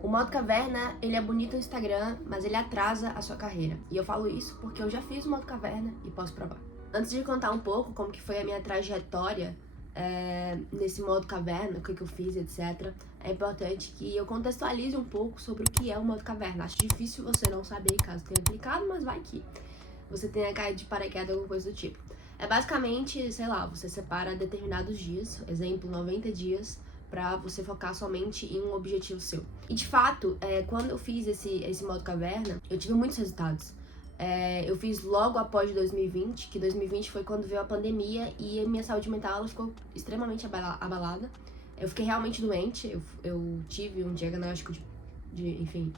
O modo caverna, ele é bonito no Instagram, mas ele atrasa a sua carreira. E eu falo isso porque eu já fiz o modo caverna e posso provar. Antes de contar um pouco como que foi a minha trajetória nesse modo caverna, o que eu fiz, etc., é importante que eu contextualize um pouco sobre o que é o modo caverna. Acho difícil você não saber caso tenha clicado, mas vai que você tenha caído de paraquedas, alguma coisa do tipo. É basicamente, sei lá, você separa determinados dias, exemplo, 90 dias, pra você focar somente em um objetivo seu. E de fato, quando eu fiz esse modo caverna, eu tive muitos resultados. Eu fiz logo após 2020, que 2020 foi quando veio a pandemia e a minha saúde mental ela ficou extremamente abalada. Eu fiquei realmente doente, eu tive um diagnóstico enfim,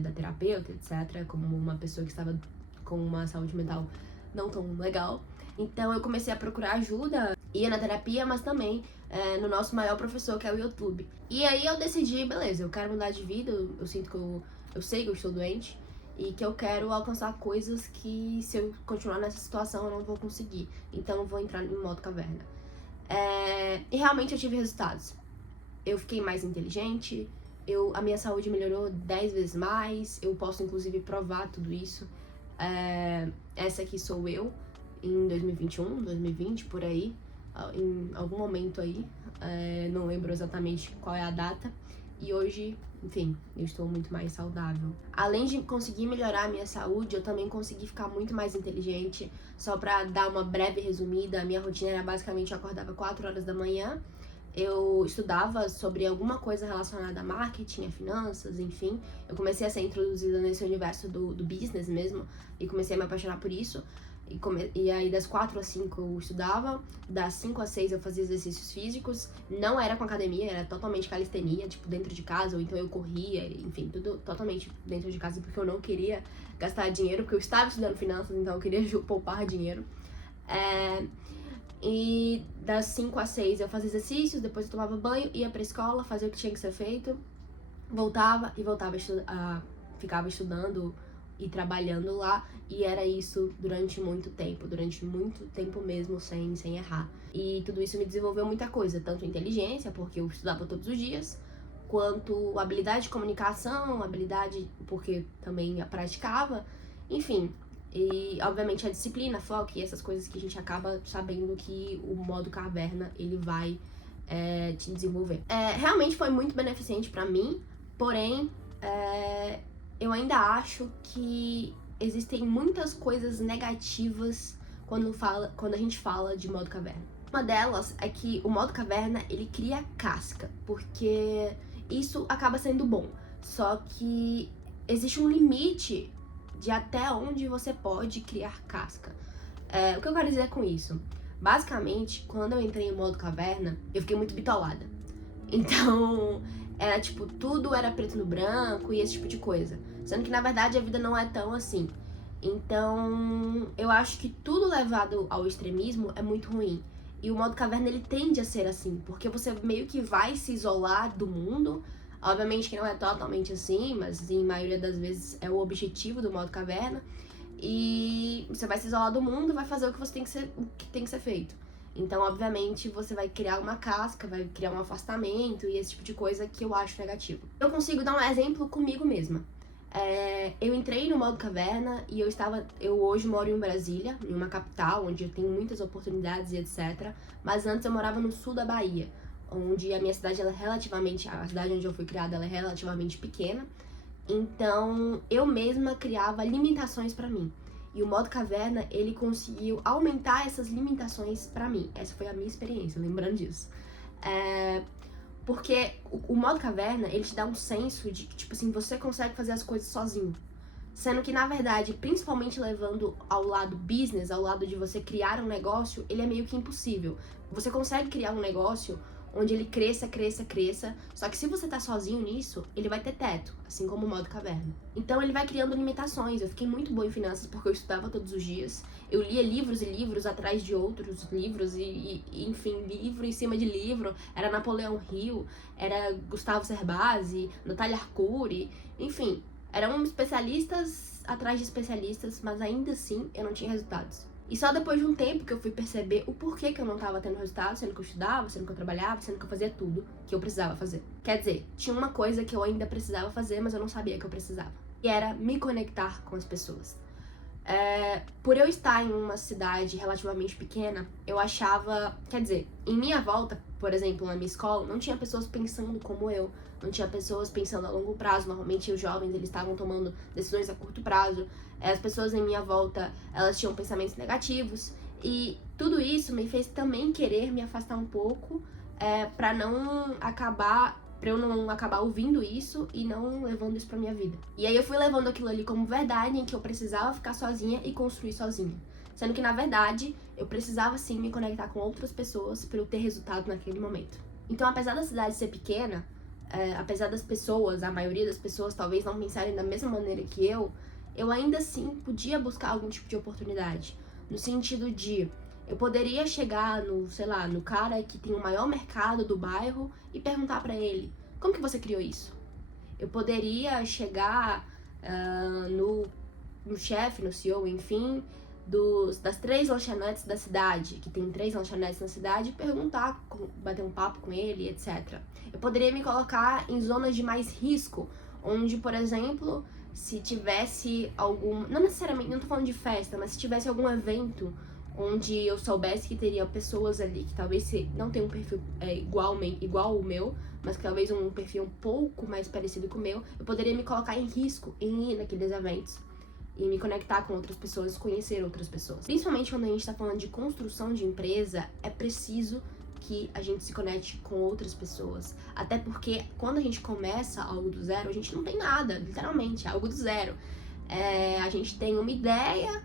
da terapeuta, etc., como uma pessoa que estava com uma saúde mental não tão legal. Então eu comecei a procurar ajuda, ia na terapia, mas também no nosso maior professor, que é o YouTube. E aí eu decidi, beleza, eu quero mudar de vida, eu sinto que eu sei que eu estou doente e que eu quero alcançar coisas que se eu continuar nessa situação eu não vou conseguir. Então eu vou entrar em modo caverna. E realmente eu tive resultados. Eu fiquei mais inteligente, a minha saúde melhorou 10 vezes mais, eu posso inclusive provar tudo isso. Essa aqui sou eu em 2021, 2020, por aí, em algum momento aí, não lembro exatamente qual é a data, e hoje, enfim, eu estou muito mais saudável. Além de conseguir melhorar a minha saúde, eu também consegui ficar muito mais inteligente. Só pra dar uma breve resumida, a minha rotina era basicamente, eu acordava 4 horas da manhã, eu estudava sobre alguma coisa relacionada a marketing, a finanças, enfim. Eu comecei a ser introduzida nesse universo do business mesmo e comecei a me apaixonar por isso. E aí das 4 às 5 eu estudava, das 5 às 6 eu fazia exercícios físicos, não era com academia, era totalmente calistenia, tipo dentro de casa, ou então eu corria, enfim, tudo totalmente dentro de casa, porque eu não queria gastar dinheiro, porque eu estava estudando finanças, então eu queria poupar dinheiro. E das 5 às 6 eu fazia exercícios, depois eu tomava banho, ia pra escola, fazia o que tinha que ser feito, voltava ficava estudando e trabalhando lá, e era isso durante muito tempo mesmo, sem errar. E tudo isso me desenvolveu muita coisa, tanto inteligência, porque eu estudava todos os dias, quanto habilidade de comunicação, habilidade porque também a praticava, enfim. E, obviamente, a disciplina, foco e essas coisas que a gente acaba sabendo que o modo caverna, ele vai te desenvolver. Realmente foi muito beneficente pra mim, porém, eu ainda acho que existem muitas coisas negativas quando a gente fala de modo caverna. Uma delas é que o modo caverna, ele cria casca, porque isso acaba sendo bom, só que existe um limite de até onde você pode criar casca. O que eu quero dizer com isso? Basicamente, quando eu entrei em modo caverna, eu fiquei muito bitolada. Então, era tipo, tudo era preto no branco e esse tipo de coisa. Sendo que, na verdade, a vida não é tão assim. Então, eu acho que tudo levado ao extremismo é muito ruim. E o modo caverna, ele tende a ser assim, porque você meio que vai se isolar do mundo. Obviamente que não é totalmente assim, mas em maioria das vezes é o objetivo do modo caverna. E você vai se isolar do mundo, vai fazer o que tem que ser feito. Então, obviamente, você vai criar uma casca, vai criar um afastamento e esse tipo de coisa que eu acho negativo. Eu consigo dar um exemplo comigo mesma. Eu entrei no modo caverna e eu hoje moro em Brasília, em uma capital, onde eu tenho muitas oportunidades e etc. Mas antes eu morava no sul da Bahia, onde a minha cidade, a cidade onde eu fui criada, ela é relativamente pequena. Então, eu mesma criava limitações pra mim. E o modo caverna, ele conseguiu aumentar essas limitações pra mim. Essa foi a minha experiência, lembrando disso. Porque o modo caverna, ele te dá um senso de que, tipo assim, você consegue fazer as coisas sozinho. Sendo que, na verdade, principalmente levando ao lado business, ao lado de você criar um negócio, ele é meio que impossível. Você consegue criar um negócio onde ele cresça, só que se você tá sozinho nisso, ele vai ter teto, assim como o modo caverna. Então ele vai criando limitações. Eu fiquei muito boa em finanças porque eu estudava todos os dias, eu lia livros e livros atrás de outros livros enfim, livro em cima de livro, era Napoleão Hill, era Gustavo Cerbasi, Natália Arcuri, enfim, eram especialistas atrás de especialistas, mas ainda assim eu não tinha resultados. E só depois de um tempo que eu fui perceber o porquê que eu não tava tendo resultado, sendo que eu estudava, sendo que eu trabalhava, sendo que eu fazia tudo que eu precisava fazer. Quer dizer, tinha uma coisa que eu ainda precisava fazer, mas eu não sabia que eu precisava. E era me conectar com as pessoas. Por eu estar em uma cidade relativamente pequena, eu achava... Quer dizer, em minha volta, por exemplo, na minha escola, não tinha pessoas pensando como eu. Não tinha pessoas pensando a longo prazo. Normalmente os jovens, eles estavam tomando decisões a curto prazo. As pessoas em minha volta, elas tinham pensamentos negativos. E tudo isso me fez também querer me afastar um pouco, pra eu não acabar ouvindo isso e não levando isso pra minha vida. E aí eu fui levando aquilo ali como verdade, em que eu precisava ficar sozinha e construir sozinha. Sendo que, na verdade, eu precisava sim me conectar com outras pessoas pra eu ter resultado naquele momento. Então, apesar da cidade ser pequena, apesar das pessoas, a maioria das pessoas talvez não pensarem da mesma maneira que eu ainda assim podia buscar algum tipo de oportunidade. No sentido de, eu poderia chegar no cara que tem o maior mercado do bairro e perguntar pra ele, como que você criou isso? Eu poderia chegar no chefe, no CEO, enfim, das 3 lanchonetes da cidade, que tem 3 lanchonetes na cidade, e perguntar, bater um papo com ele, etc. Eu poderia me colocar em zonas de mais risco, onde, por exemplo, se tivesse não necessariamente, não tô falando de festa, mas se tivesse algum evento onde eu soubesse que teria pessoas ali que talvez não tenham um perfil igual o meu, mas que talvez um perfil um pouco mais parecido com o meu, eu poderia me colocar em risco em ir naqueles eventos e me conectar com outras pessoas, conhecer outras pessoas. Principalmente quando a gente tá falando de construção de empresa, é preciso que a gente se conecte com outras pessoas. Até porque quando a gente começa algo do zero, a gente não tem nada, literalmente, algo do zero. A gente tem uma ideia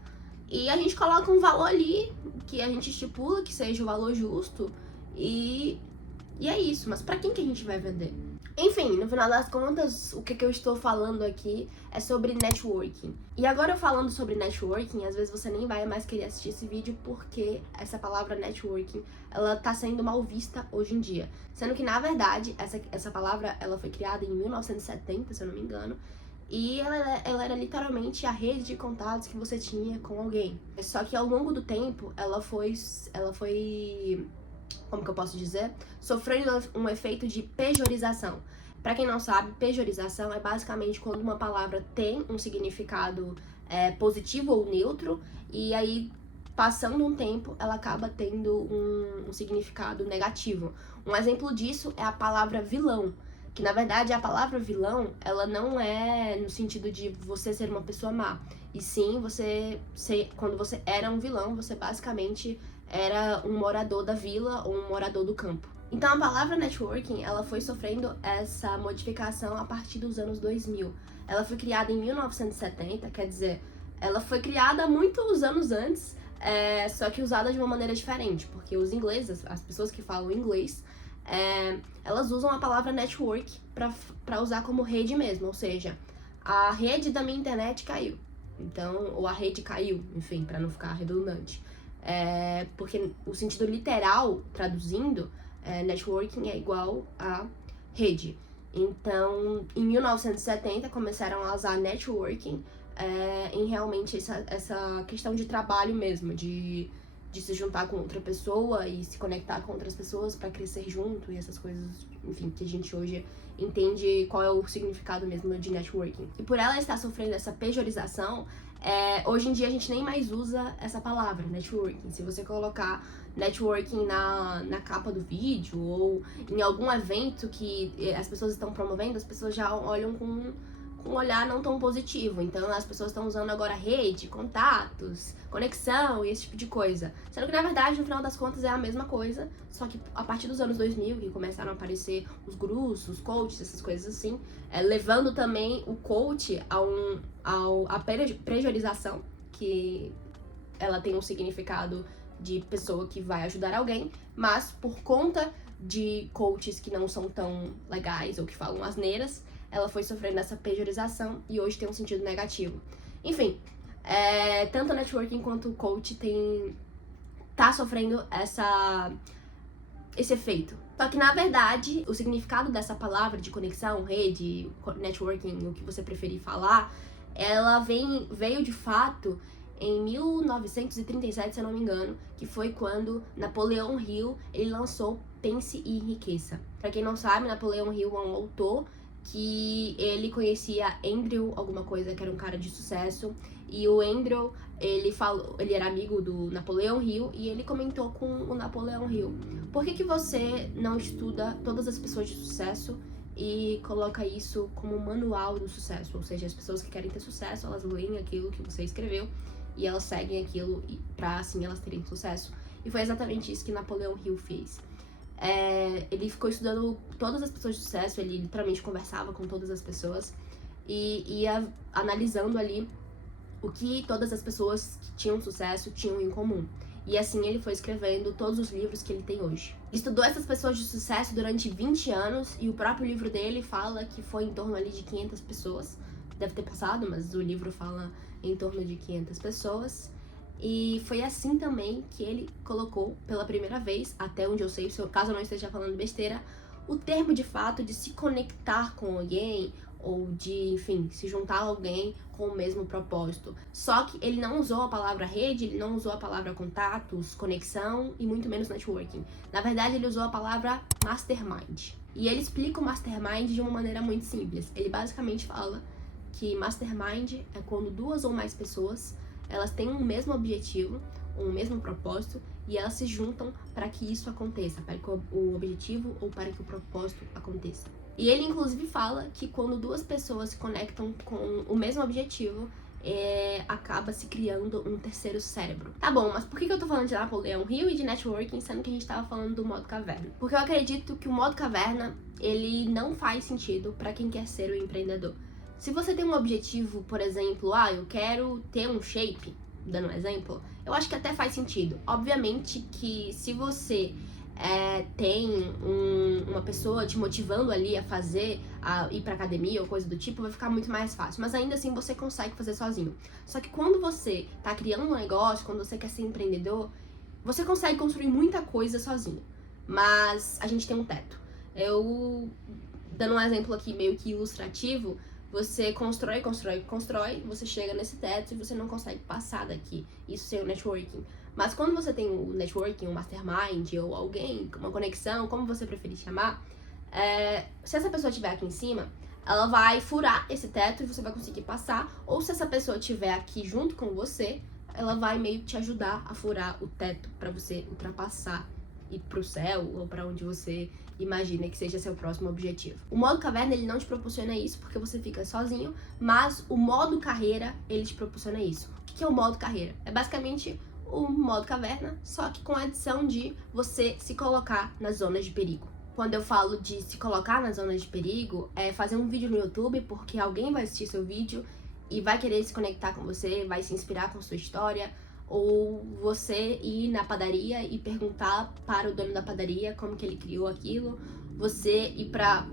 e a gente coloca um valor ali que a gente estipula que seja o valor justo e é isso. Mas pra quem que a gente vai vender? Enfim, no final das contas, o que eu estou falando aqui é sobre networking. E agora, eu falando sobre networking, às vezes você nem vai mais querer assistir esse vídeo porque essa palavra networking, ela tá sendo mal vista hoje em dia. Sendo que, na verdade, essa palavra, ela foi criada em 1970, se eu não me engano, e ela era literalmente a rede de contatos que você tinha com alguém. Só que ao longo do tempo, ela foi como que eu posso dizer? Sofrendo um efeito de pejorização. Pra quem não sabe, pejorização é basicamente quando uma palavra tem um significado positivo ou neutro, e aí, passando um tempo, ela acaba tendo um significado negativo. Um exemplo disso é a palavra vilão, que na verdade a palavra vilão, ela não é no sentido de você ser uma pessoa má, e sim quando você era um vilão, você basicamente era um morador da vila ou um morador do campo. Então a palavra networking, ela foi sofrendo essa modificação a partir dos anos 2000. Ela foi criada em 1970, quer dizer, ela foi criada muitos anos antes, só que usada de uma maneira diferente, porque os ingleses, as pessoas que falam inglês, elas usam a palavra network pra usar como rede mesmo, ou seja, a rede da minha internet caiu, então, ou a rede caiu, enfim, pra não ficar redundante. Porque o sentido literal, traduzindo, networking é igual a rede. Então, em 1970, começaram a usar networking em realmente essa questão de trabalho mesmo, de se juntar com outra pessoa e se conectar com outras pessoas pra crescer junto e essas coisas, enfim, que a gente hoje entende qual é o significado mesmo de networking. E por ela estar sofrendo essa pejorização, hoje em dia a gente nem mais usa essa palavra, networking. Se você colocar networking na capa do vídeo ou em algum evento que as pessoas estão promovendo, as pessoas já olham com um olhar não tão positivo. Então as pessoas estão usando agora rede, contatos, conexão e esse tipo de coisa. Sendo que na verdade, no final das contas, é a mesma coisa, só que a partir dos anos 2000, que começaram a aparecer os gurus, os coaches, essas coisas assim, levando também o coach à pejorização, que ela tem um significado de pessoa que vai ajudar alguém, mas por conta de coaches que não são tão legais ou que falam asneiras, ela foi sofrendo essa pejorização e hoje tem um sentido negativo. Enfim, tanto o networking quanto o coach tá sofrendo esse efeito. Só que, na verdade, o significado dessa palavra de conexão, rede, networking, o que você preferir falar, ela veio de fato em 1937, se eu não me engano, que foi quando Napoleão Hill ele lançou Pense e Enriqueça. Para quem não sabe, Napoleão Hill é um autor que ele conhecia Andrew, alguma coisa, que era um cara de sucesso, e o Andrew, ele era amigo do Napoleão Hill, e ele comentou com o Napoleão Hill: por que você não estuda todas as pessoas de sucesso e coloca isso como manual do sucesso? Ou seja, as pessoas que querem ter sucesso, elas leem aquilo que você escreveu e elas seguem aquilo pra assim elas terem sucesso. E foi exatamente isso que Napoleão Hill fez. Ele ficou estudando todas as pessoas de sucesso, ele literalmente conversava com todas as pessoas e ia analisando ali o que todas as pessoas que tinham sucesso tinham em comum. E assim ele foi escrevendo todos os livros que ele tem hoje. Estudou essas pessoas de sucesso durante 20 anos e o próprio livro dele fala que foi em torno ali de 500 pessoas. Deve ter passado, mas o livro fala em torno de 500 pessoas. E foi assim também que ele colocou pela primeira vez, até onde eu sei, caso eu não esteja falando besteira, o termo de fato de se conectar com alguém ou de, enfim, se juntar a alguém com o mesmo propósito. Só que ele não usou a palavra rede, ele não usou a palavra contatos, conexão e muito menos networking. Na verdade, ele usou a palavra mastermind. E ele explica o mastermind de uma maneira muito simples. Ele basicamente fala que mastermind é quando duas ou mais pessoas elas têm um mesmo objetivo, um mesmo propósito, e elas se juntam para que isso aconteça, para que o objetivo ou para que o propósito aconteça. E ele inclusive fala que quando duas pessoas se conectam com o mesmo objetivo, acaba se criando um terceiro cérebro. Tá bom, mas por que eu tô falando de Napoleão Hill e de networking, sendo que a gente tava falando do modo caverna? Porque eu acredito que o modo caverna, ele não faz sentido para quem quer ser um empreendedor. Se você tem um objetivo, por exemplo, eu quero ter um shape, dando um exemplo, eu acho que até faz sentido. Obviamente que se você tem uma pessoa te motivando ali a fazer, a ir pra academia ou coisa do tipo, vai ficar muito mais fácil. Mas ainda assim você consegue fazer sozinho. Só que quando você tá criando um negócio, quando você quer ser empreendedor, você consegue construir muita coisa sozinho. Mas a gente tem um teto. Dando um exemplo aqui meio que ilustrativo, você constrói, você chega nesse teto e você não consegue passar daqui. Isso é o networking. Mas quando você tem o networking, um mastermind ou alguém, uma conexão, como você preferir chamar, se essa pessoa estiver aqui em cima, ela vai furar esse teto e você vai conseguir passar. Ou se essa pessoa estiver aqui junto com você, ela vai meio que te ajudar a furar o teto para você ultrapassar, ir pro céu ou para onde você imagina que seja seu próximo objetivo. O modo caverna, ele não te proporciona isso porque você fica sozinho, mas o modo carreira, ele te proporciona isso. O que é o modo carreira? É basicamente o modo caverna, só que com a adição de você se colocar nas zonas de perigo. Quando eu falo de se colocar nas zonas de perigo, é fazer um vídeo no YouTube porque alguém vai assistir seu vídeo e vai querer se conectar com você, vai se inspirar com sua história, ou você ir na padaria e perguntar para o dono da padaria como que ele criou aquilo, você ir para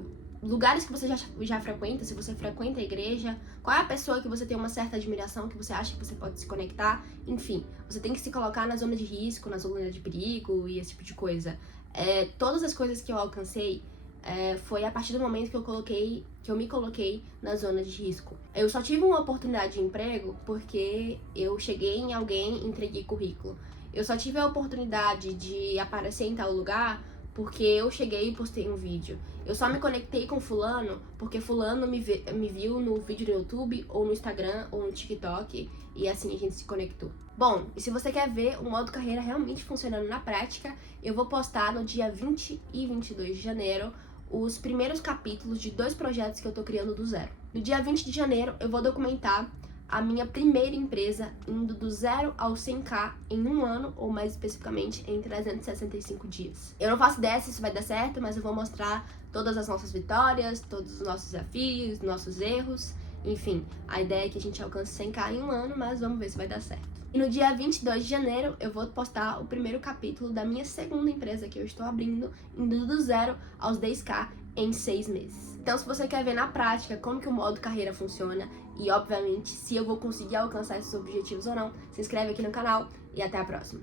lugares que você já frequenta, se você frequenta a igreja, qual é a pessoa que você tem uma certa admiração, que você acha que você pode se conectar, enfim, você tem que se colocar na zona de risco, na zona de perigo e esse tipo de coisa. Todas as coisas que eu alcancei foi a partir do momento que eu me coloquei na zona de risco. Eu só tive uma oportunidade de emprego porque eu cheguei em alguém e entreguei currículo. Eu só tive a oportunidade de aparecer em tal lugar porque eu cheguei e postei um vídeo. Eu só me conectei com fulano porque fulano me viu no vídeo no YouTube, ou no Instagram, ou no TikTok, e assim a gente se conectou. Bom, e se você quer ver o modo carreira realmente funcionando na prática, eu vou postar no dia 20 e 22 de janeiro os primeiros capítulos de 2 projetos que eu tô criando do zero. No dia 20 de janeiro, eu vou documentar a minha primeira empresa indo do 0 ao 100k em 1 ano, ou mais especificamente, em 365 dias. Eu não faço ideia se isso vai dar certo, mas eu vou mostrar todas as nossas vitórias, todos os nossos desafios, nossos erros, enfim. A ideia é que a gente alcance 100k em 1 ano, mas vamos ver se vai dar certo. E no dia 22 de janeiro, eu vou postar o primeiro capítulo da minha segunda empresa que eu estou abrindo, indo do 0 aos 10k em 6 meses. Então, se você quer ver na prática como que o modo carreira funciona e, obviamente, se eu vou conseguir alcançar esses objetivos ou não, se inscreve aqui no canal e até a próxima.